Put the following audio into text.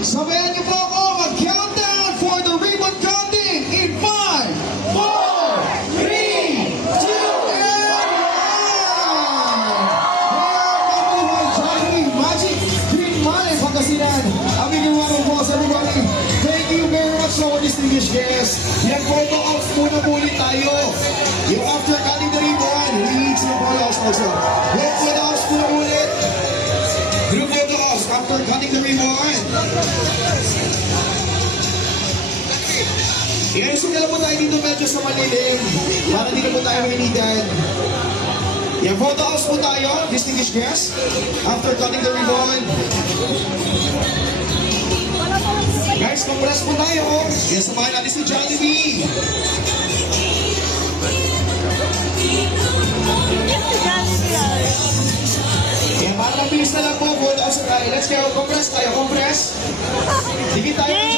Sabayan niyo po ako mag-countdown for the ribbon cutting in 5, 4, 3, 2, and 1! Johnny Magic Green Money Pangasinan. Aming round of applause, everybody. Thank you very much to our distinguished guests. Yan, photo off muna muli tayo. Yung after cutting the ribbon, release yung photo off also. Yung photo off muna ulit. Group photo off after cutting the ribbon. I-resume na po tayo dito medyo sa malilim para di na po tayo mainitan. Yan, photo off po tayo, distinguished guests. After cutting the ribbon. Guys, compress po tayo. Yan, samahan natin si Johnny B. Yan, parang bilis na lang po. Photo off sa tayo. Let's go, compress tayo, compress. Dikit tayo.